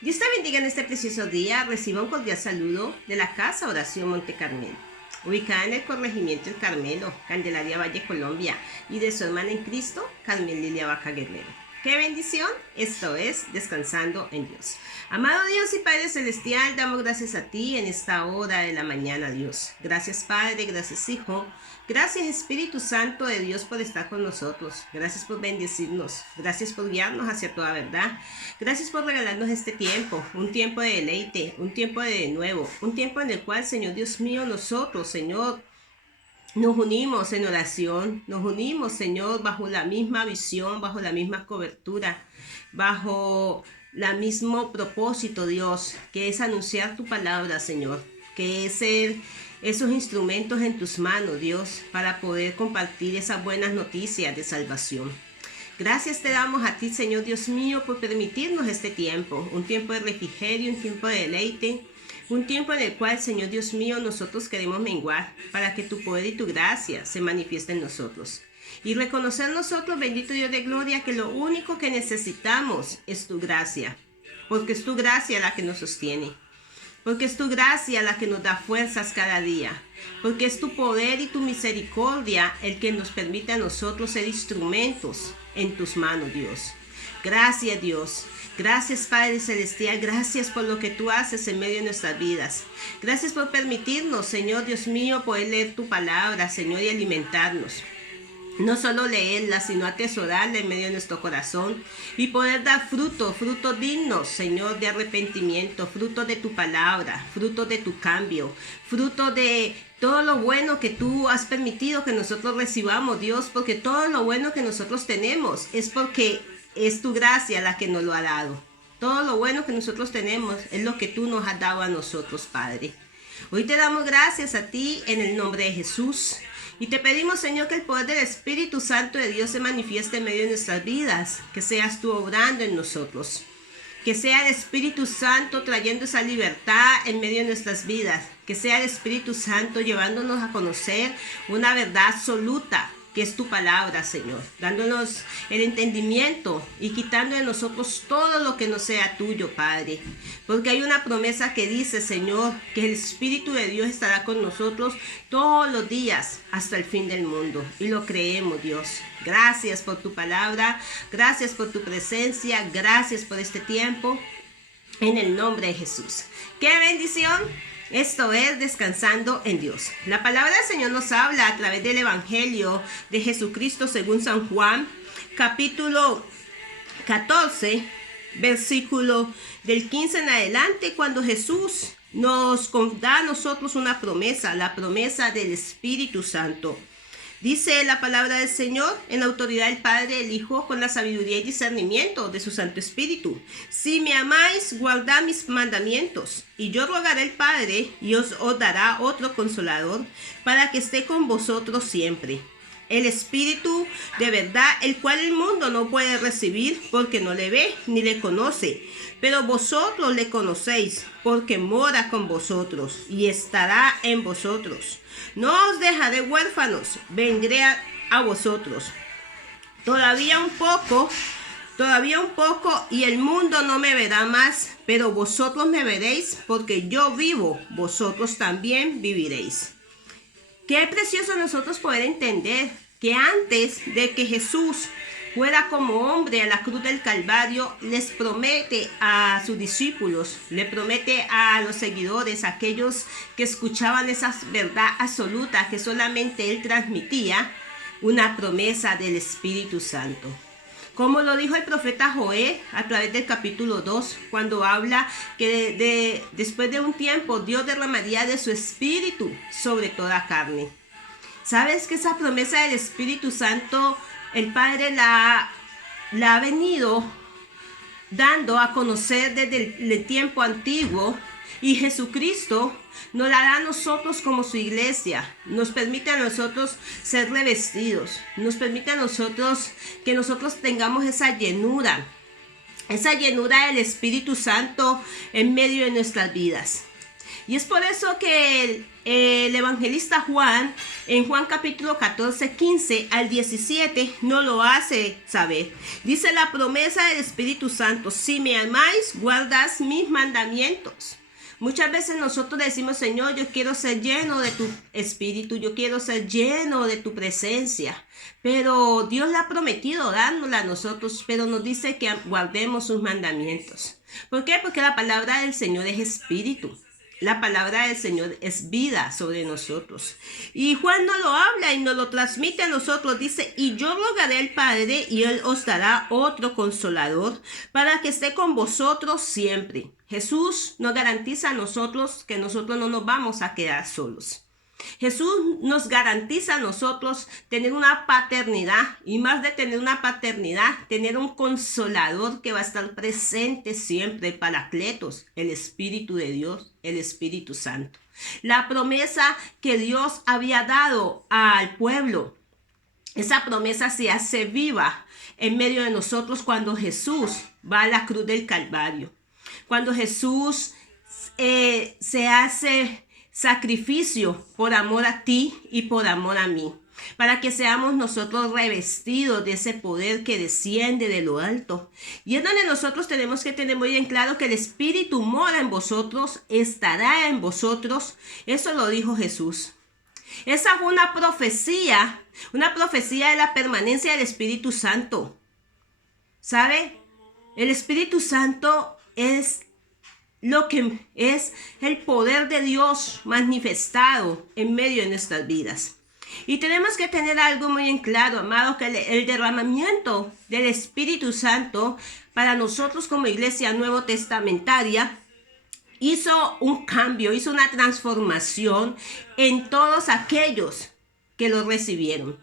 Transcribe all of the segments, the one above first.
Dios te bendiga en este precioso día. Reciba un cordial saludo de la Casa Oración Monte Carmelo, ubicada en el corregimiento El Carmelo, Candelaria Valle, Colombia, y de su hermana en Cristo, Carmen Lilia Vaca Guerrero. ¡Qué bendición! Esto es Descansando en Dios. Amado Dios y Padre Celestial, damos gracias a ti en esta hora de la mañana, Dios. Gracias, Padre, gracias, Hijo. Gracias, Espíritu Santo de Dios, por estar con nosotros. Gracias por bendecirnos. Gracias por guiarnos hacia toda verdad. Gracias por regalarnos este tiempo, un tiempo de deleite, un tiempo de nuevo, un tiempo en el cual, Señor Dios mío, nosotros, Señor, nos unimos en oración, nos unimos, Señor, bajo la misma visión, bajo la misma cobertura, bajo el mismo propósito, Dios, que es anunciar tu palabra, Señor, que es ser esos instrumentos en tus manos, Dios, para poder compartir esas buenas noticias de salvación. Gracias te damos a ti, Señor Dios mío, por permitirnos este tiempo, un tiempo de refrigerio, un tiempo de deleite, un tiempo en el cual, Señor Dios mío, nosotros queremos menguar para que tu poder y tu gracia se manifiesten en nosotros. Y reconocer nosotros, bendito Dios de gloria, que lo único que necesitamos es tu gracia, porque es tu gracia la que nos sostiene, porque es tu gracia la que nos da fuerzas cada día, porque es tu poder y tu misericordia el que nos permite a nosotros ser instrumentos en tus manos, Dios. Gracias, Dios. Gracias, Padre Celestial, gracias por lo que tú haces en medio de nuestras vidas. Gracias por permitirnos, Señor Dios mío, poder leer tu palabra, Señor, y alimentarnos. No solo leerla, sino atesorarla en medio de nuestro corazón y poder dar frutos dignos, Señor, de arrepentimiento, fruto de tu palabra, fruto de tu cambio, fruto de todo lo bueno que tú has permitido que nosotros recibamos, Dios, porque todo lo bueno que nosotros tenemos es porque es tu gracia la que nos lo ha dado. Todo lo bueno que nosotros tenemos es lo que tú nos has dado a nosotros, Padre. Hoy te damos gracias a ti en el nombre de Jesús. Y te pedimos, Señor, que el poder del Espíritu Santo de Dios se manifieste en medio de nuestras vidas. Que seas tú obrando en nosotros. Que sea el Espíritu Santo trayendo esa libertad en medio de nuestras vidas. Que sea el Espíritu Santo llevándonos a conocer una verdad absoluta, que es tu palabra, Señor, dándonos el entendimiento y quitando de nosotros todo lo que no sea tuyo, Padre, porque hay una promesa que dice, Señor, que el Espíritu de Dios estará con nosotros todos los días hasta el fin del mundo, y lo creemos, Dios. Gracias por tu palabra, gracias por tu presencia, gracias por este tiempo, en el nombre de Jesús. ¡Qué bendición! Esto es Descansando en Dios. La palabra del Señor nos habla a través del Evangelio de Jesucristo según San Juan, capítulo 14, versículo del 15 en adelante, cuando Jesús nos da a nosotros una promesa, la promesa del Espíritu Santo. Dice la palabra del Señor en la autoridad del Padre, del Hijo, con la sabiduría y discernimiento de su Santo Espíritu. Si me amáis, guardad mis mandamientos, y yo rogaré al Padre, y os dará otro Consolador, para que esté con vosotros siempre. El Espíritu de verdad, el cual el mundo no puede recibir, porque no le ve ni le conoce. Pero vosotros le conocéis, porque mora con vosotros, y estará en vosotros. No os dejaré huérfanos, vendré a vosotros. Todavía un poco, y el mundo no me verá más, pero vosotros me veréis, porque yo vivo, vosotros también viviréis. Qué precioso nosotros poder entender que antes de que Jesús fuera como hombre a la cruz del Calvario, les promete a sus discípulos, le promete a los seguidores, a aquellos que escuchaban esa verdad absoluta que solamente él transmitía, una promesa del Espíritu Santo. Como lo dijo el profeta Joel a través del capítulo 2, cuando habla que después de un tiempo Dios derramaría de su Espíritu sobre toda carne. ¿Sabes que esa promesa del Espíritu Santo el Padre la ha venido dando a conocer desde el tiempo antiguo, y Jesucristo nos la da a nosotros como su iglesia? Nos permite a nosotros ser revestidos, nos permite a nosotros que nosotros tengamos esa llenura del Espíritu Santo en medio de nuestras vidas. Y es por eso que el evangelista Juan, en Juan capítulo 14, 15 al 17, nos lo hace saber. Dice la promesa del Espíritu Santo: si me amáis, guardad mis mandamientos. Muchas veces nosotros decimos: Señor, yo quiero ser lleno de tu espíritu, yo quiero ser lleno de tu presencia. Pero Dios le ha prometido dárnosla a nosotros, pero nos dice que guardemos sus mandamientos. ¿Por qué? Porque la palabra del Señor es espíritu. La palabra del Señor es vida sobre nosotros. Y Juan nos lo habla y nos lo transmite a nosotros. Dice: y yo rogaré al Padre, y Él os dará otro consolador, para que esté con vosotros siempre. Jesús nos garantiza a nosotros que nosotros no nos vamos a quedar solos. Jesús nos garantiza a nosotros tener una paternidad, y más de tener una paternidad, tener un consolador que va a estar presente siempre, el Paracletos, el Espíritu de Dios, el Espíritu Santo. La promesa que Dios había dado al pueblo, esa promesa se hace viva en medio de nosotros cuando Jesús va a la cruz del Calvario. Cuando Jesús se hace sacrificio por amor a ti y por amor a mí, para que seamos nosotros revestidos de ese poder que desciende de lo alto. Y es donde nosotros tenemos que tener muy bien claro que el Espíritu mora en vosotros, estará en vosotros. Eso lo dijo Jesús. Esa fue una profecía de la permanencia del Espíritu Santo. ¿Sabe? El Espíritu Santo es lo que es el poder de Dios manifestado en medio de nuestras vidas. Y tenemos que tener algo muy en claro, amado, que el derramamiento del Espíritu Santo para nosotros como iglesia nuevo testamentaria hizo un cambio, hizo una transformación en todos aquellos que lo recibieron.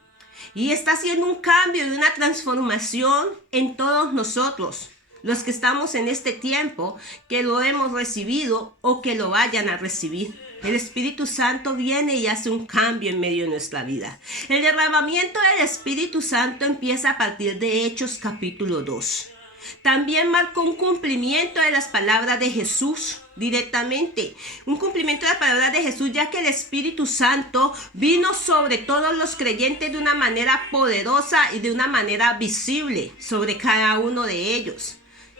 Y está haciendo un cambio y una transformación en todos nosotros, los que estamos en este tiempo, que lo hemos recibido o que lo vayan a recibir. El Espíritu Santo viene y hace un cambio en medio de nuestra vida. El derramamiento del Espíritu Santo empieza a partir de Hechos capítulo 2. También marcó un cumplimiento de las palabras de Jesús directamente. Un cumplimiento de las palabras de Jesús, ya que el Espíritu Santo vino sobre todos los creyentes de una manera poderosa y de una manera visible sobre cada uno de ellos.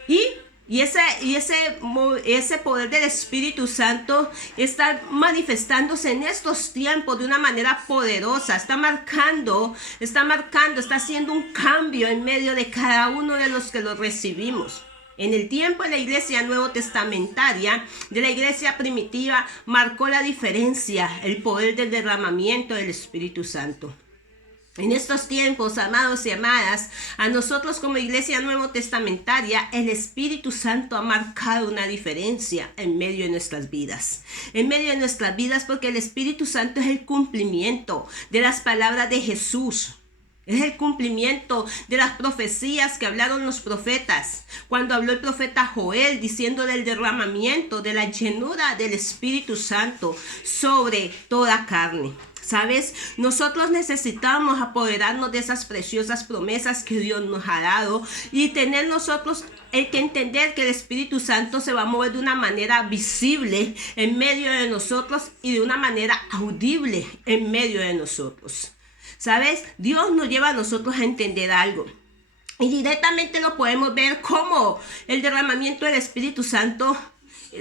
Y ese poder del Espíritu Santo está manifestándose en estos tiempos de una manera poderosa. Está haciendo un cambio en medio de cada uno de los que lo recibimos. En el tiempo de la iglesia nuevo testamentaria, de la iglesia primitiva, marcó la diferencia el poder del derramamiento del Espíritu Santo. En estos tiempos, amados y amadas, a nosotros como iglesia nuevo testamentaria, el Espíritu Santo ha marcado una diferencia en medio de nuestras vidas. En medio de nuestras vidas, porque el Espíritu Santo es el cumplimiento de las palabras de Jesús. Es el cumplimiento de las profecías que hablaron los profetas. Cuando habló el profeta Joel diciendo del derramamiento, de la llenura del Espíritu Santo sobre toda carne. ¿Sabes? Nosotros necesitamos apoderarnos de esas preciosas promesas que Dios nos ha dado y tener nosotros que entender que el Espíritu Santo se va a mover de una manera visible en medio de nosotros y de una manera audible en medio de nosotros. ¿Sabes? Dios nos lleva a nosotros a entender algo. Y directamente lo podemos ver como el derramamiento del Espíritu Santo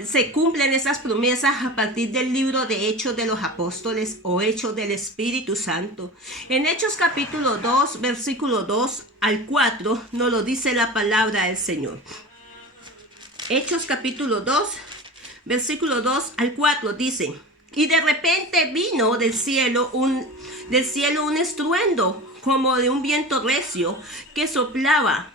se cumplen esas promesas a partir del libro de Hechos de los Apóstoles o Hechos del Espíritu Santo. En Hechos capítulo 2, versículo 2 al 4, nos lo dice la palabra del Señor. Hechos capítulo 2, versículo 2 al 4 dice: y de repente vino del cielo un estruendo como de un viento recio que soplaba,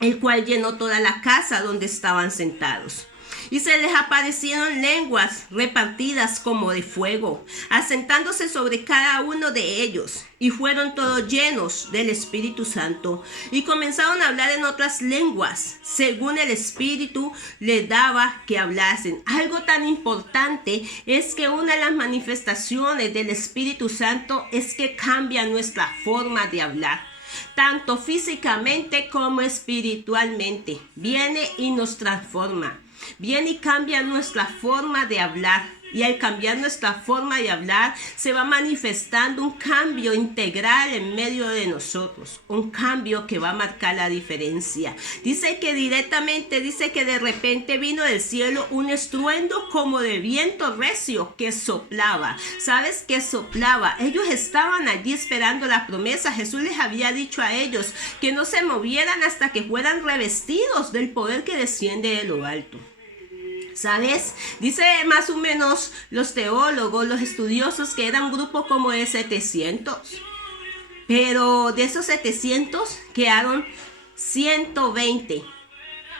el cual llenó toda la casa donde estaban sentados. Y se les aparecieron lenguas repartidas como de fuego, asentándose sobre cada uno de ellos, y fueron todos llenos del Espíritu Santo, y comenzaron a hablar en otras lenguas, según el Espíritu les daba que hablasen. Algo tan importante es que una de las manifestaciones del Espíritu Santo es que cambia nuestra forma de hablar, tanto físicamente como espiritualmente. Viene y nos transforma. Viene y cambia nuestra forma de hablar Y al cambiar nuestra forma de hablar, se va manifestando un cambio integral en medio de nosotros. Un cambio que va a marcar la diferencia. Dice que de repente vino del cielo un estruendo como de viento recio que soplaba. ¿Sabes qué soplaba? Ellos estaban allí esperando la promesa. Jesús les había dicho a ellos que no se movieran hasta que fueran revestidos del poder que desciende de lo alto. ¿Sabes? Dice más o menos los teólogos, los estudiosos, que era un grupo como de 700. Pero de esos 700 quedaron 120.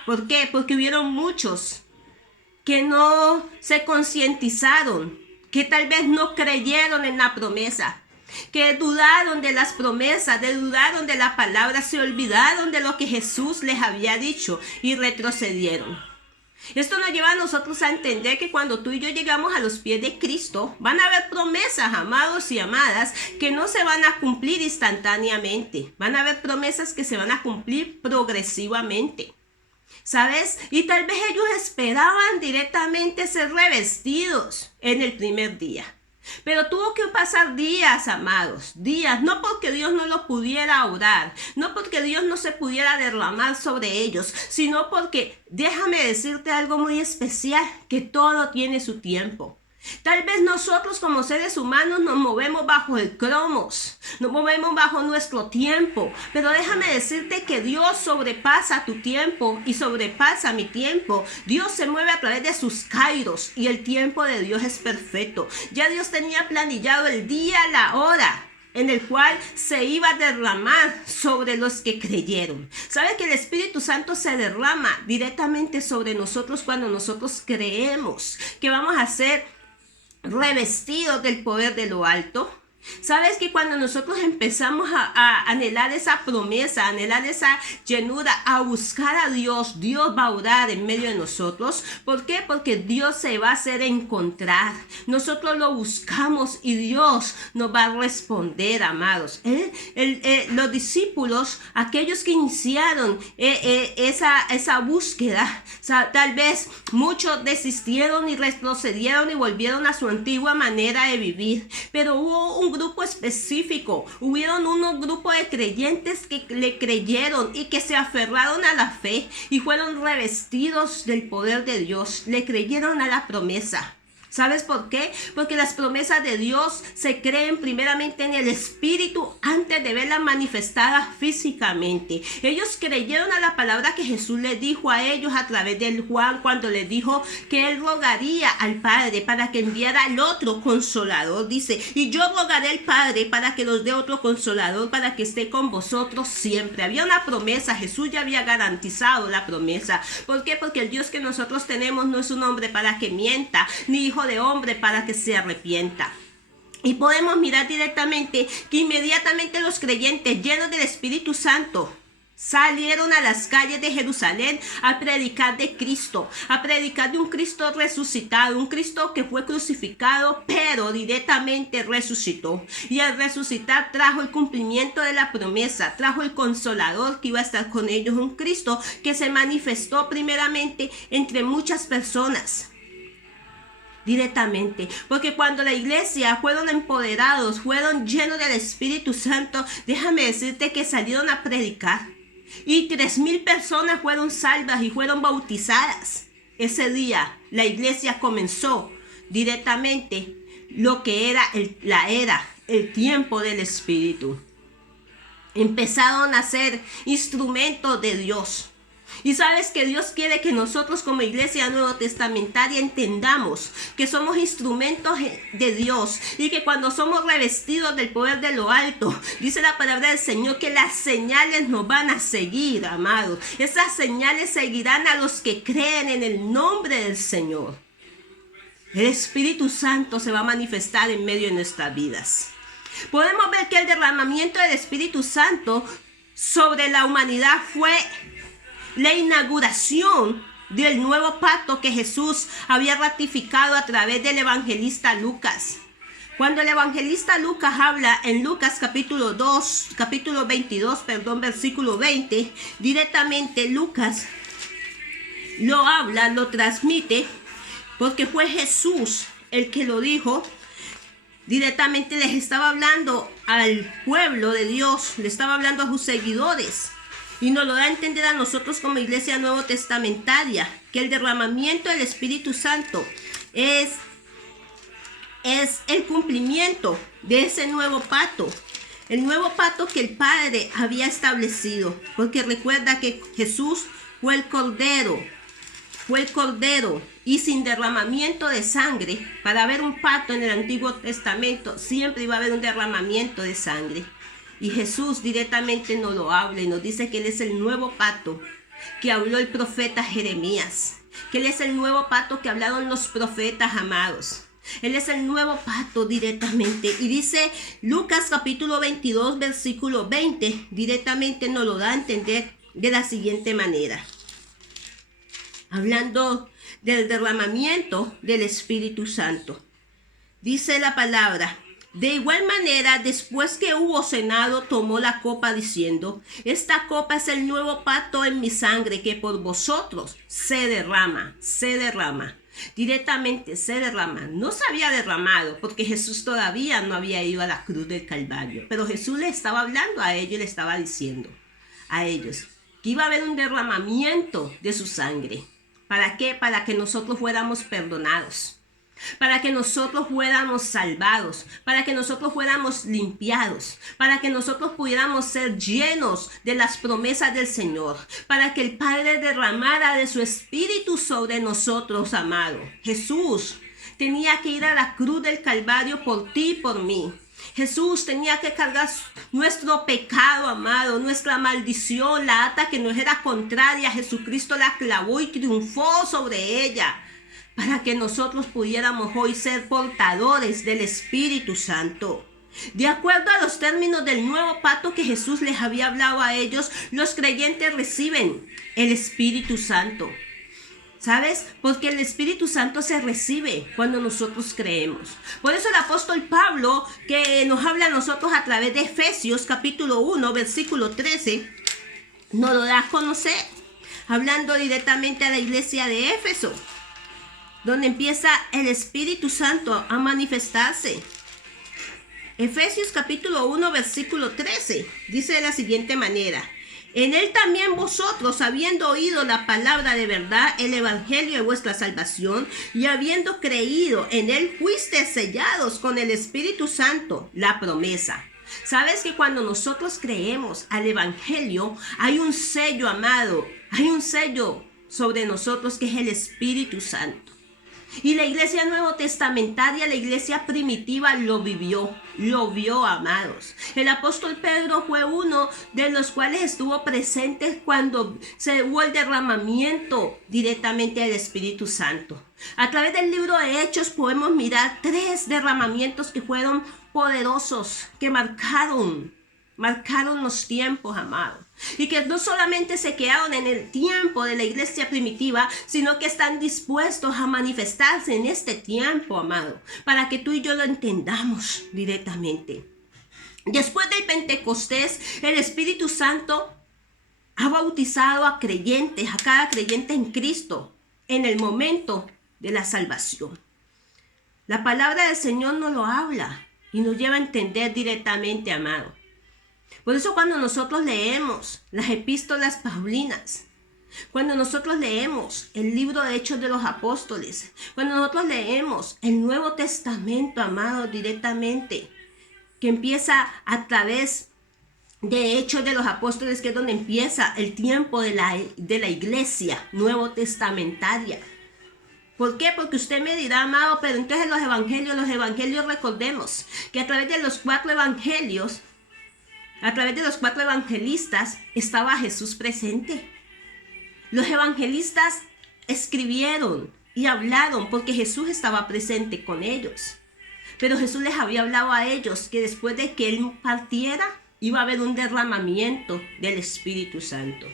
¿Por qué? Porque hubieron muchos que no se concientizaron, que tal vez no creyeron en la promesa, que dudaron de las promesas, dudaron de la palabra, se olvidaron de lo que Jesús les había dicho y retrocedieron. Esto nos lleva a nosotros a entender que cuando tú y yo llegamos a los pies de Cristo, van a haber promesas, amados y amadas, que no se van a cumplir instantáneamente. Van a haber promesas que se van a cumplir progresivamente. ¿Sabes? Y tal vez ellos esperaban directamente ser revestidos en el primer día. Pero tuvo que pasar días, amados, días, no porque Dios no lo pudiera orar, no porque Dios no se pudiera derramar sobre ellos, sino porque, déjame decirte algo muy especial, que todo tiene su tiempo. Tal vez nosotros como seres humanos nos movemos bajo el cromos, nos movemos bajo nuestro tiempo, pero déjame decirte que Dios sobrepasa tu tiempo y sobrepasa mi tiempo. Dios se mueve a través de sus kairos y el tiempo de Dios es perfecto. Ya Dios tenía planillado el día, la hora en el cual se iba a derramar sobre los que creyeron. ¿Sabe que el Espíritu Santo se derrama directamente sobre nosotros cuando nosotros creemos que vamos a ser revestidos del poder de lo alto? ¿Sabes que cuando nosotros empezamos a anhelar esa promesa, a anhelar esa llenura, a buscar a Dios, Dios va a orar en medio de nosotros? ¿Por qué? Porque Dios se va a hacer encontrar. Nosotros lo buscamos y Dios nos va a responder, amados. Los discípulos, aquellos que iniciaron esa búsqueda, tal vez muchos desistieron y retrocedieron y volvieron a su antigua manera de vivir, pero hubo un grupo específico, hubieron unos grupos de creyentes que le creyeron y que se aferraron a la fe y fueron revestidos del poder de Dios, le creyeron a la promesa. ¿Sabes por qué? Porque las promesas de Dios se creen primeramente en el Espíritu antes de verlas manifestadas físicamente. Ellos creyeron a la palabra que Jesús les dijo a ellos a través del Juan cuando les dijo que Él rogaría al Padre para que enviara al otro consolador. Dice, y yo rogaré al Padre para que los dé otro consolador para que esté con vosotros siempre. Había una promesa, Jesús ya había garantizado la promesa. ¿Por qué? Porque el Dios que nosotros tenemos no es un hombre para que mienta, ni hijo de hombre para que se arrepienta. Y podemos mirar directamente que inmediatamente los creyentes llenos del Espíritu Santo salieron a las calles de Jerusalén a predicar de Cristo, a predicar de un Cristo resucitado, un Cristo que fue crucificado, pero directamente resucitó. Y al resucitar trajo el cumplimiento de la promesa, trajo el consolador que iba a estar con ellos, un Cristo que se manifestó primeramente entre muchas personas. Directamente, porque cuando la iglesia fueron empoderados, fueron llenos del Espíritu Santo, déjame decirte que salieron a predicar y 3,000 personas fueron salvas y fueron bautizadas. Ese día la iglesia comenzó directamente lo que era el tiempo del Espíritu. Empezaron a ser instrumentos de Dios. Y sabes que Dios quiere que nosotros como iglesia nuevo testamentaria entendamos que somos instrumentos de Dios y que cuando somos revestidos del poder de lo alto, dice la palabra del Señor que las señales nos van a seguir, amados. Esas señales seguirán a los que creen en el nombre del Señor. El Espíritu Santo se va a manifestar en medio de nuestras vidas. Podemos ver que el derramamiento del Espíritu Santo sobre la humanidad fue la inauguración del nuevo pacto que Jesús había ratificado a través del evangelista Lucas. Cuando el evangelista Lucas habla en Lucas capítulo 22, versículo 20, directamente Lucas lo habla, lo transmite, porque fue Jesús el que lo dijo, directamente les estaba hablando al pueblo de Dios, le estaba hablando a sus seguidores. Y nos lo da a entender a nosotros como iglesia nuevo testamentaria, que el derramamiento del Espíritu Santo es el cumplimiento de ese nuevo pacto. El nuevo pacto que el Padre había establecido. Porque recuerda que Jesús fue el Cordero. Y sin derramamiento de sangre, para haber un pacto en el Antiguo Testamento, siempre iba a haber un derramamiento de sangre. Y Jesús directamente nos lo habla y nos dice que Él es el nuevo pacto que habló el profeta Jeremías. Que Él es el nuevo pacto que hablaron los profetas amados. Él es el nuevo pacto directamente. Y dice Lucas capítulo 22, versículo 20, directamente nos lo da a entender de la siguiente manera. Hablando del derramamiento del Espíritu Santo. Dice la palabra: de igual manera, después que hubo cenado, tomó la copa diciendo: esta copa es el nuevo pacto en mi sangre que por vosotros se derrama. Directamente se derrama. No se había derramado porque Jesús todavía no había ido a la cruz del Calvario. Pero Jesús le estaba hablando a ellos y le estaba diciendo a ellos que iba a haber un derramamiento de su sangre. ¿Para qué? Para que nosotros fuéramos perdonados. Para que nosotros fuéramos salvados, para que nosotros fuéramos limpiados, para que nosotros pudiéramos ser llenos de las promesas del Señor, para que el Padre derramara de su Espíritu sobre nosotros, amado. Jesús tenía que ir a la cruz del Calvario por ti y por mí. Jesús tenía que cargar nuestro pecado, amado, nuestra maldición, la ata que nos era contraria. Jesucristo la clavó y triunfó sobre ella, para que nosotros pudiéramos hoy ser portadores del Espíritu Santo. De acuerdo a los términos del nuevo pacto que Jesús les había hablado a ellos, los creyentes reciben el Espíritu Santo. ¿Sabes? Porque el Espíritu Santo se recibe cuando nosotros creemos. Por eso el apóstol Pablo, que nos habla a nosotros a través de Efesios capítulo 1, versículo 13, nos lo da a conocer, hablando directamente a la iglesia de Éfeso, donde empieza el Espíritu Santo a manifestarse. Efesios capítulo 1, versículo 13, dice de la siguiente manera: en él también vosotros, habiendo oído la palabra de verdad, el evangelio de vuestra salvación, y habiendo creído en él, fuisteis sellados con el Espíritu Santo, la promesa. ¿Sabes que cuando nosotros creemos al evangelio, hay un sello, amado, hay un sello sobre nosotros que es el Espíritu Santo? Y la iglesia nuevo testamentaria, la iglesia primitiva lo vio, amados. El apóstol Pedro fue uno de los cuales estuvo presente cuando se hubo el derramamiento directamente del Espíritu Santo. A través del libro de Hechos podemos mirar 3 derramamientos que fueron poderosos, que marcaron los tiempos, amados. Y que no solamente se quedaron en el tiempo de la iglesia primitiva, sino que están dispuestos a manifestarse en este tiempo, amado, para que tú y yo lo entendamos directamente. Después del Pentecostés, el Espíritu Santo ha bautizado a creyentes, a cada creyente en Cristo, en el momento de la salvación. La palabra del Señor nos lo habla y nos lleva a entender directamente, amado. Por eso cuando nosotros leemos las epístolas paulinas, cuando nosotros leemos el libro de Hechos de los Apóstoles, cuando nosotros leemos el Nuevo Testamento, amado, directamente, que empieza a través de Hechos de los Apóstoles, que es donde empieza el tiempo de la iglesia nuevo testamentaria. ¿Por qué? Porque usted me dirá, amado, pero entonces los evangelios recordemos que a través de los 4 evangelios, a través de los 4 evangelistas estaba Jesús presente. Los evangelistas escribieron y hablaron porque Jesús estaba presente con ellos. Pero Jesús les había hablado a ellos que después de que Él partiera, iba a haber un derramamiento del Espíritu Santo.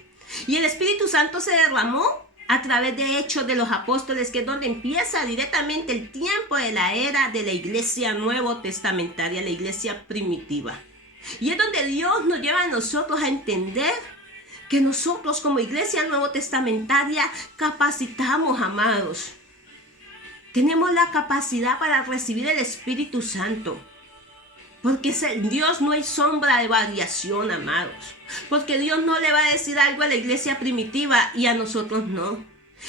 Y el Espíritu Santo se derramó a través de Hechos de los Apóstoles, que es donde empieza directamente el tiempo de la era de la iglesia nuevo testamentaria, la iglesia primitiva. Y es donde Dios nos lleva a nosotros a entender que nosotros como iglesia nuevo testamentaria capacitamos, amados. tenemos la capacidad para recibir el Espíritu Santo. Porque en Dios no hay sombra de variación, amados. Porque Dios no le va a decir algo a la iglesia primitiva y a nosotros no.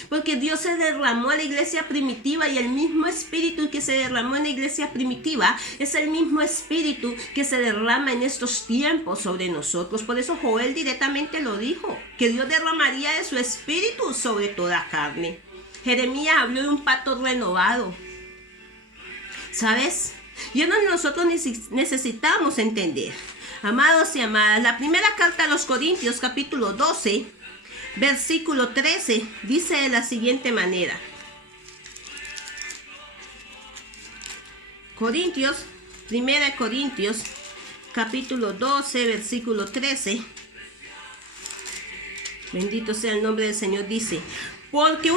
Porque Dios se derramó a la iglesia primitiva y el mismo espíritu que se derramó en la iglesia primitiva es el mismo espíritu que se derrama en estos tiempos sobre nosotros. Por eso Joel directamente lo dijo, que Dios derramaría de su espíritu sobre toda carne. Jeremías habló de un pacto renovado. ¿Sabes? Y nosotros necesitamos entender, amados y amadas, la primera carta a los Corintios, capítulo 12, versículo 13, dice de la siguiente manera. Primera de Corintios, capítulo 12, versículo 13. Bendito sea el nombre del Señor, dice: porque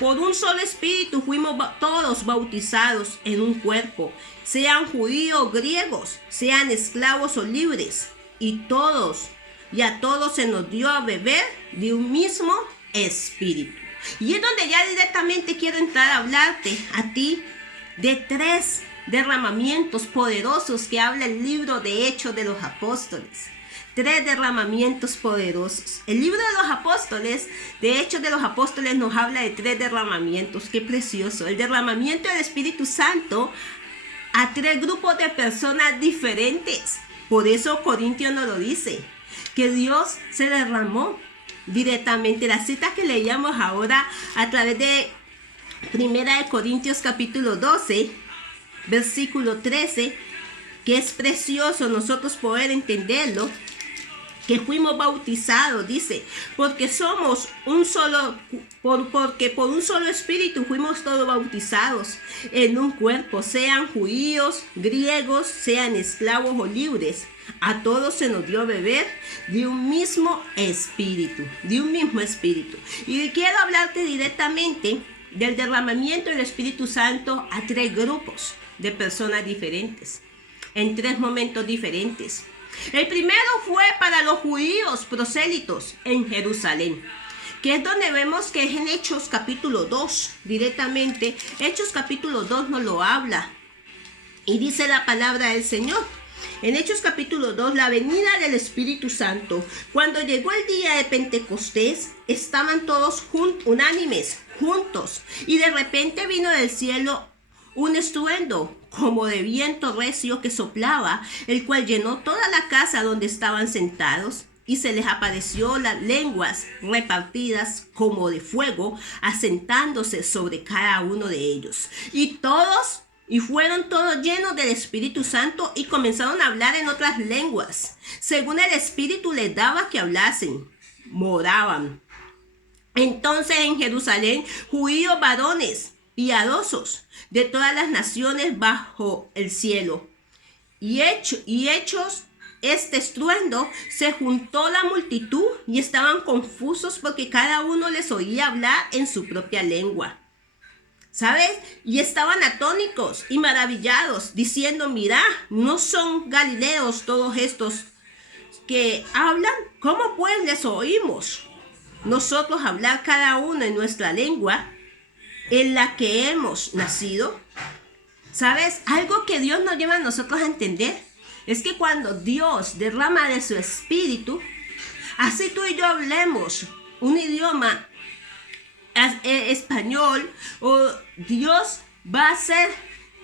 por un solo espíritu fuimos todos bautizados en un cuerpo, sean judíos o griegos, sean esclavos o libres, y a todos se nos dio a beber de un mismo espíritu. Y es donde ya directamente quiero entrar a hablarte a ti de 3 derramamientos poderosos que habla el libro de Hechos de los Apóstoles. 3 derramamientos poderosos. El libro de los apóstoles, de Hechos de los Apóstoles, nos habla de 3 derramamientos. ¡Qué precioso! El derramamiento del Espíritu Santo a 3 grupos de personas diferentes. Por eso Corintios nos lo dice, que Dios se derramó directamente. La cita que leíamos ahora a través de Primera de Corintios capítulo 12, versículo 13, que es precioso nosotros poder entenderlo, que fuimos bautizados, dice, porque por un solo espíritu fuimos todos bautizados en un cuerpo, sean judíos, griegos, sean esclavos o libres. A todos se nos dio a beber de un mismo espíritu, Y quiero hablarte directamente del derramamiento del Espíritu Santo a 3 grupos de personas diferentes, en 3 momentos diferentes. El primero fue para los judíos prosélitos en Jerusalén, que es donde vemos que es en Hechos capítulo 2, directamente. Hechos capítulo 2 nos lo habla y dice la palabra del Señor. En Hechos capítulo 2, la venida del Espíritu Santo. Cuando llegó el día de Pentecostés, estaban todos unánimes, juntos, y de repente vino del cielo un estruendo como de viento recio que soplaba, el cual llenó toda la casa donde estaban sentados, y se les apareció las lenguas repartidas como de fuego, asentándose sobre cada uno de ellos. Y fueron todos llenos del Espíritu Santo y comenzaron a hablar en otras lenguas, según el Espíritu les daba que hablasen. Moraban entonces en Jerusalén judíos varones piadosos de todas las naciones bajo el cielo. Y hechos este estruendo, se juntó la multitud y estaban confusos porque cada uno les oía hablar en su propia lengua. ¿Sabes? Y estaban atónitos y maravillados, diciendo: mira, ¿no son galileos todos estos que hablan? ¿Cómo pues les oímos nosotros hablar cada uno en nuestra lengua en la que hemos nacido? ¿Sabes? Algo que Dios nos lleva a nosotros a entender es que cuando Dios derrama de su espíritu, así tú y yo hablemos un idioma español, o Dios va a hacer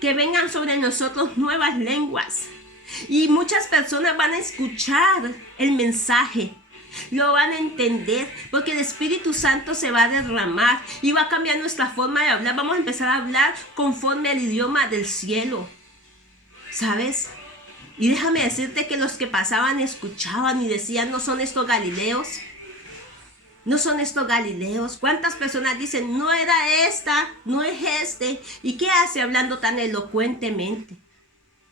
que vengan sobre nosotros nuevas lenguas, y muchas personas van a escuchar el mensaje, lo van a entender, porque el Espíritu Santo se va a derramar y va a cambiar nuestra forma de hablar. Vamos a empezar a hablar conforme al idioma del cielo, ¿sabes? Y déjame decirte que los que pasaban escuchaban y decían: ¿no son estos galileos? ¿No son estos galileos? ¿Cuántas personas dicen: no era esta, no es este? ¿Y qué hace hablando tan elocuentemente?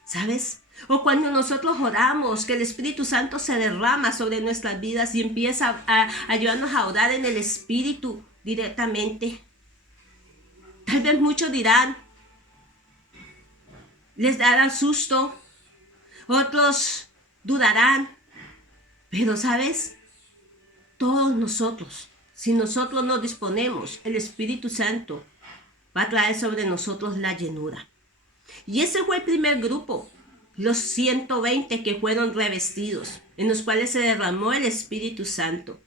¿Sabes? O cuando nosotros oramos, que el Espíritu Santo se derrama sobre nuestras vidas y empieza a ayudarnos a orar en el Espíritu directamente. Tal vez muchos dirán, les darán susto, otros dudarán, pero ¿sabes? Todos nosotros, si nosotros nos disponemos, el Espíritu Santo va a traer sobre nosotros la llenura. Y ese fue el primer grupo, los 120 que fueron revestidos, en los cuales se derramó el Espíritu Santo.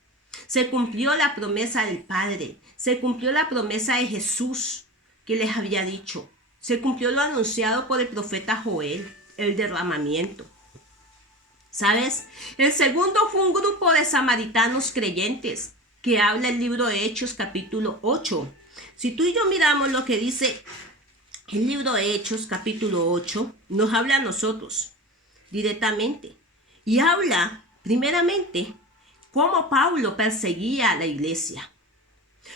Se cumplió la promesa del Padre, se cumplió la promesa de Jesús que les había dicho, se cumplió lo anunciado por el profeta Joel, el derramamiento. ¿Sabes? El segundo fue un grupo de samaritanos creyentes que habla el libro de Hechos capítulo 8. Si tú y yo miramos lo que dice el libro de Hechos capítulo 8, nos habla a nosotros directamente. Y habla primeramente cómo Pablo perseguía a la iglesia,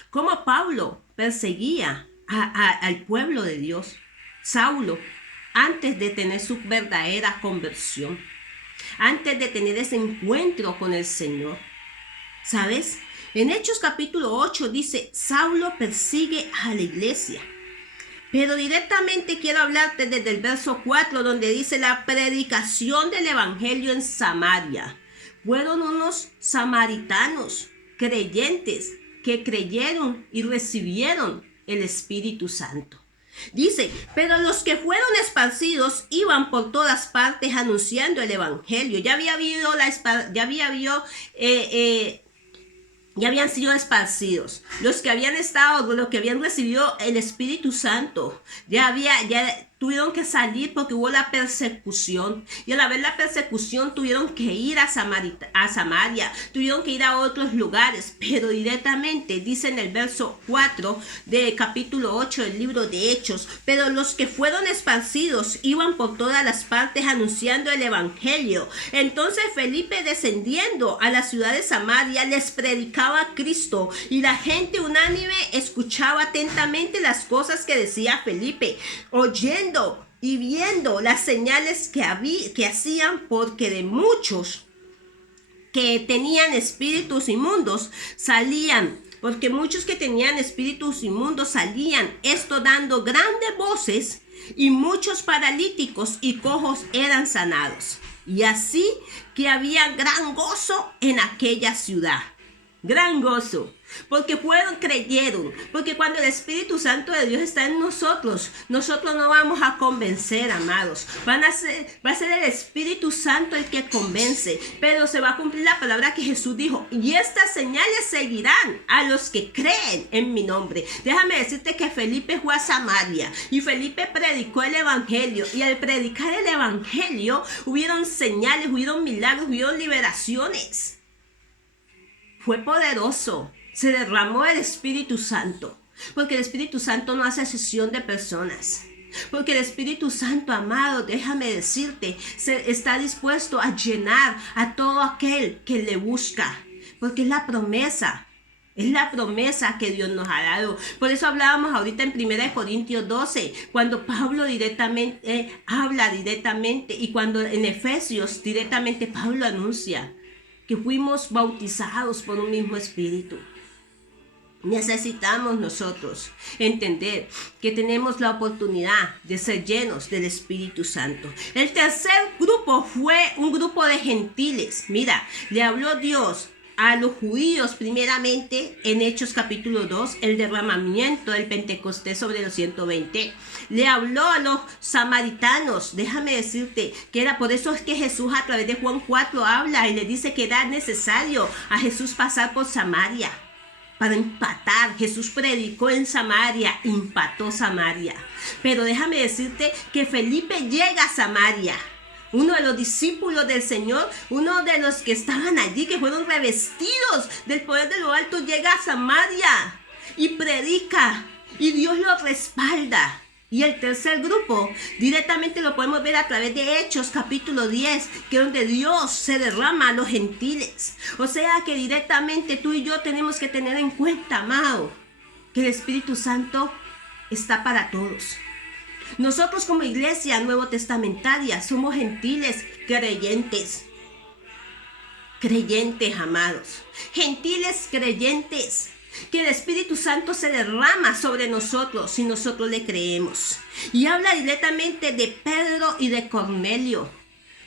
cómo Pablo perseguía al pueblo de Dios, Saulo, antes de tener su verdadera conversión, antes de tener ese encuentro con el Señor. ¿Sabes? En Hechos capítulo 8 dice, Saulo persigue a la iglesia. Pero directamente quiero hablarte desde el verso 4, donde dice la predicación del evangelio en Samaria. Fueron unos samaritanos creyentes que creyeron y recibieron el Espíritu Santo. Dice, pero los que fueron esparcidos iban por todas partes anunciando el evangelio. Ya habían sido esparcidos. Los que habían recibido el Espíritu Santo, ya tuvieron que salir porque hubo la persecución. Y al haber la persecución tuvieron que ir a Samaria, tuvieron que ir a otros lugares. Pero directamente dice en el verso 4 de capítulo 8 del libro de Hechos, pero los que fueron esparcidos iban por todas las partes anunciando el evangelio. Entonces Felipe, descendiendo a la ciudad de Samaria, les predicaba a Cristo, y la gente unánime escuchaba atentamente las cosas que decía Felipe, oyendo y viendo las señales que hacían, porque de muchos que tenían espíritus inmundos salían, esto dando grandes voces, y muchos paralíticos y cojos eran sanados. Y así que había gran gozo en aquella ciudad. Gran gozo, porque creyeron, porque cuando el Espíritu Santo de Dios está en nosotros no vamos a convencer, amados. Va a ser el Espíritu Santo el que convence, pero se va a cumplir la palabra que Jesús dijo, y estas señales seguirán a los que creen en mi nombre. Déjame decirte que Felipe fue a Samaria, y Felipe predicó el evangelio, y al predicar el evangelio hubieron señales, hubieron milagros, hubieron liberaciones. Fue poderoso, se derramó el Espíritu Santo, porque el Espíritu Santo no hace excepción de personas, porque el Espíritu Santo, amado, déjame decirte, está dispuesto a llenar a todo aquel que le busca, porque es la promesa que Dios nos ha dado. Por eso hablábamos ahorita en 1 Corintios 12, cuando Pablo habla directamente, y cuando en Efesios directamente Pablo anuncia que fuimos bautizados por un mismo espíritu. Necesitamos nosotros entender que tenemos la oportunidad de ser llenos del Espíritu Santo. El tercer grupo fue un grupo de gentiles. Mira, le habló Dios a los judíos primeramente en Hechos capítulo 2, el derramamiento del Pentecostés sobre los 120. Le habló a los samaritanos. Déjame decirte que era por eso es que Jesús a través de Juan 4 habla y le dice que era necesario a Jesús pasar por Samaria para empatar. Jesús predicó en Samaria, impactó Samaria. Pero déjame decirte que Felipe llega a Samaria, uno de los discípulos del Señor, uno de los que estaban allí, que fueron revestidos del poder de lo alto, llega a Samaria y predica, y Dios lo respalda. Y el tercer grupo, directamente lo podemos ver a través de Hechos capítulo 10, que es donde Dios se derrama a los gentiles. O sea que directamente tú y yo tenemos que tener en cuenta, amado, que el Espíritu Santo está para todos. Nosotros como iglesia nuevo testamentaria somos gentiles creyentes. Creyentes, amados. Gentiles creyentes. Que el Espíritu Santo se derrama sobre nosotros si nosotros le creemos. Y habla directamente de Pedro y de Cornelio.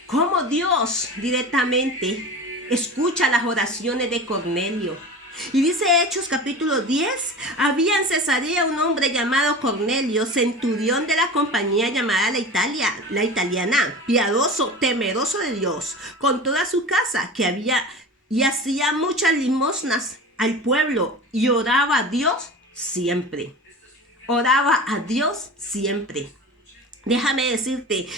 Cómo Dios directamente escucha las oraciones de Cornelio. Y dice Hechos capítulo 10, había en Cesarea un hombre llamado Cornelio, centurión de la compañía llamada la italiana, piadoso, temeroso de Dios, con toda su casa, que había y hacía muchas limosnas al pueblo y oraba a Dios siempre. Oraba a Dios siempre. Déjame decirte,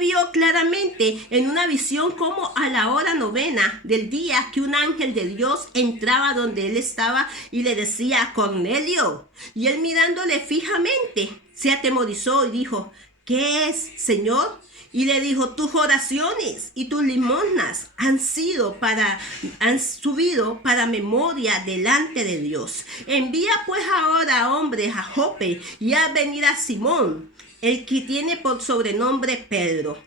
vio claramente en una visión como a la hora 9 del día que un ángel de Dios entraba donde él estaba y le decía, Cornelio. Y él mirándole fijamente se atemorizó y dijo, ¿qué es, Señor? Y le dijo, tus oraciones y tus limosnas han subido para memoria delante de Dios. Envía pues ahora a hombres a Jope y haz venir a Simón, el que tiene por sobrenombre Pedro.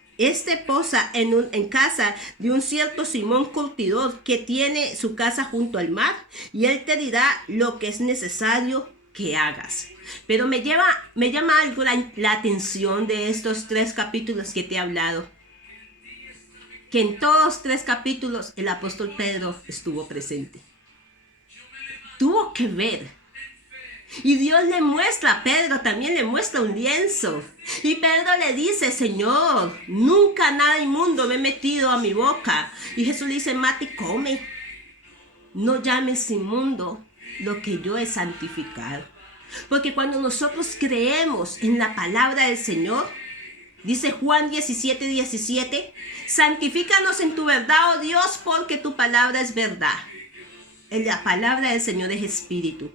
Posa en casa de un cierto Simón curtidor que tiene su casa junto al mar, y él te dirá lo que es necesario que hagas. Pero me llama algo la atención de estos 3 capítulos que te he hablado. Que en todos 3 capítulos el apóstol Pedro estuvo presente. Tuvo que ver. Y Dios le muestra a Pedro, también le muestra un lienzo. Y Pedro le dice, Señor, nunca nada inmundo me he metido a mi boca. Y Jesús le dice, mate y come. No llames inmundo lo que yo he santificado. Porque cuando nosotros creemos en la palabra del Señor, dice Juan 17:17, santifícanos en tu verdad, oh Dios, porque tu palabra es verdad. La palabra del Señor es espíritu.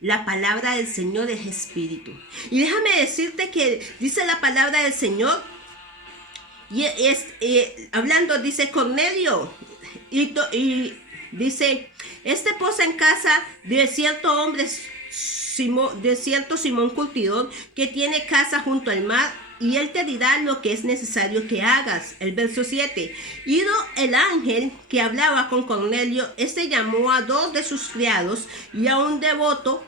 La palabra del Señor es espíritu. Y déjame decirte que dice la palabra del Señor, hablando, dice Cornelio, y dice, posa en casa de cierto hombre, de cierto Simón curtidor, que tiene casa junto al mar, y él te dirá lo que es necesario que hagas. El verso 7. Ido el ángel que hablaba con Cornelio, llamó a 2 de sus criados y a un devoto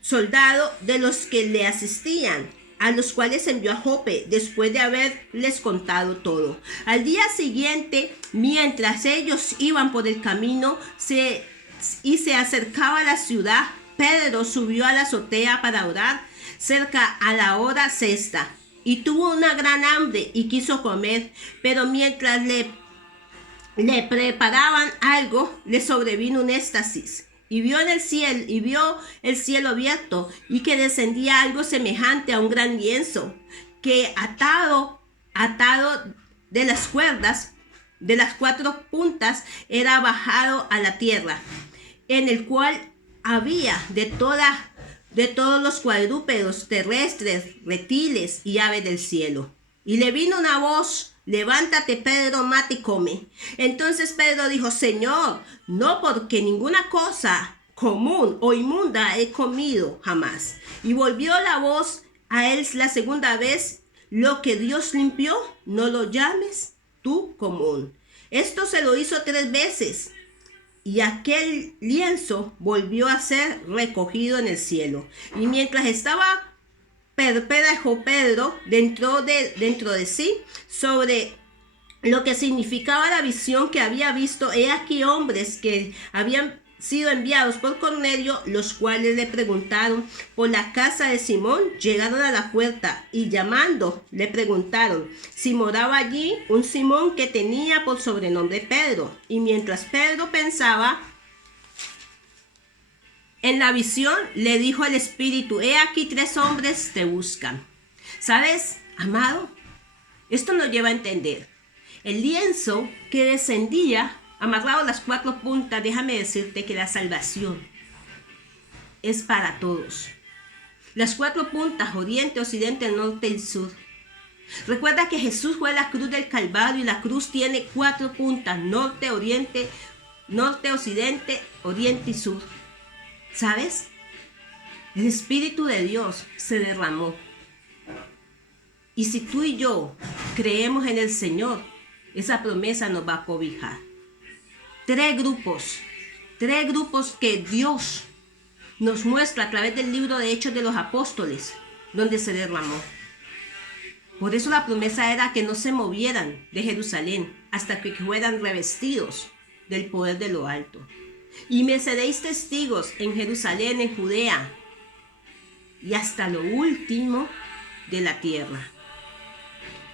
soldado de los que le asistían, a los cuales envió a Jope después de haberles contado todo. Al día siguiente, mientras ellos iban por el camino y se acercaba a la ciudad, Pedro subió a la azotea para orar cerca a la hora 6, y tuvo una gran hambre y quiso comer, pero mientras le preparaban algo, le sobrevino un éxtasis. Y vio el cielo abierto, y que descendía algo semejante a un gran lienzo, que atado de las cuerdas, de las 4 puntas, era bajado a la tierra, en el cual había de todos los cuadrúpedos terrestres, reptiles y aves del cielo. Y le vino una voz, levántate, Pedro, mate y come. Entonces Pedro dijo, Señor, no, porque ninguna cosa común o inmunda he comido jamás. Y volvió la voz a él la segunda vez, lo que Dios limpió, no lo llames tú común. Esto se lo hizo 3 veces. Y aquel lienzo volvió a ser recogido en el cielo. Y mientras estaba perplejo Pedro dentro de sí sobre lo que significaba la visión que había visto, he aquí hombres que habían sido enviados por Cornelio, los cuales le preguntaron por la casa de Simón. Llegaron a la puerta y llamando le preguntaron si moraba allí un Simón que tenía por sobrenombre Pedro. Y mientras Pedro pensaba en la visión, le dijo el Espíritu, he aquí 3 hombres te buscan. ¿Sabes, amado? Esto nos lleva a entender. El lienzo que descendía amarrado a las 4 puntas, déjame decirte que la salvación es para todos. Las 4 puntas, oriente, occidente, norte y sur. Recuerda que Jesús fue a la cruz del Calvario y la cruz tiene 4 puntas, norte, occidente, oriente y sur. ¿Sabes? El Espíritu de Dios se derramó. Y si tú y yo creemos en el Señor, esa promesa nos va a cobijar. 3 grupos que Dios nos muestra a través del libro de Hechos de los Apóstoles, donde se derramó. Por eso la promesa era que no se movieran de Jerusalén hasta que fueran revestidos del poder de lo alto. Y me seréis testigos en Jerusalén, en Judea, y hasta lo último de la tierra.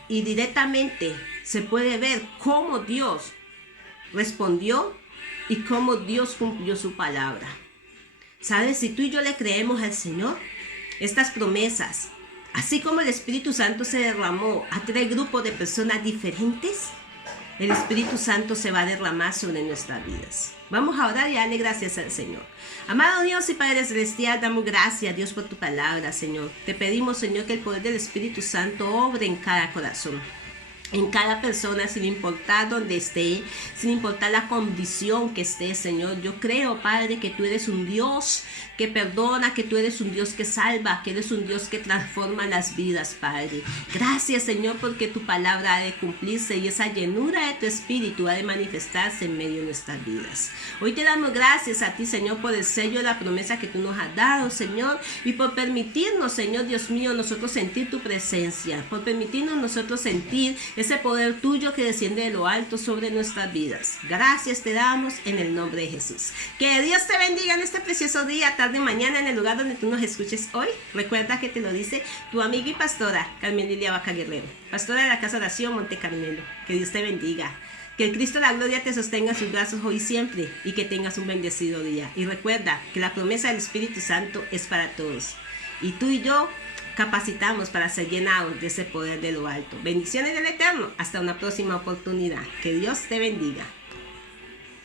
Y directamente se puede ver cómo Dios respondió y cómo Dios cumplió su palabra. ¿Sabes? Si tú y yo le creemos al Señor, estas promesas, así como el Espíritu Santo se derramó a 3 grupos de personas diferentes, el Espíritu Santo se va a derramar sobre nuestras vidas. Vamos a orar y darle gracias al Señor. Amado Dios y Padre Celestial, damos gracias, Dios, por tu palabra, Señor. Te pedimos, Señor, que el poder del Espíritu Santo obre en cada corazón, en cada persona, sin importar dónde esté, sin importar la condición que esté, Señor. Yo creo, Padre, que tú eres un Dios que perdona, que tú eres un Dios que salva, que eres un Dios que transforma las vidas, Padre. Gracias, Señor, porque tu palabra ha de cumplirse y esa llenura de tu Espíritu ha de manifestarse en medio de nuestras vidas. Hoy te damos gracias a ti, Señor, por el sello de la promesa que tú nos has dado, Señor, y por permitirnos, Señor Dios mío, nosotros sentir tu presencia, por permitirnos nosotros sentir ese poder tuyo que desciende de lo alto sobre nuestras vidas. Gracias te damos en el nombre de Jesús. Que Dios te bendiga en este precioso día, tarde, mañana, en el lugar donde tú nos escuches hoy. Recuerda que te lo dice tu amiga y pastora Carmen Lilia Vaca Guerrero, pastora de la Casa de Oración Monte Carmelo. Que Dios te bendiga. Que el Cristo de la gloria te sostenga en sus brazos hoy y siempre, y que tengas un bendecido día. Y recuerda que la promesa del Espíritu Santo es para todos. Y tú y yo capacitamos para ser llenados de ese poder de lo alto. Bendiciones del Eterno. Hasta una próxima oportunidad. Que Dios te bendiga.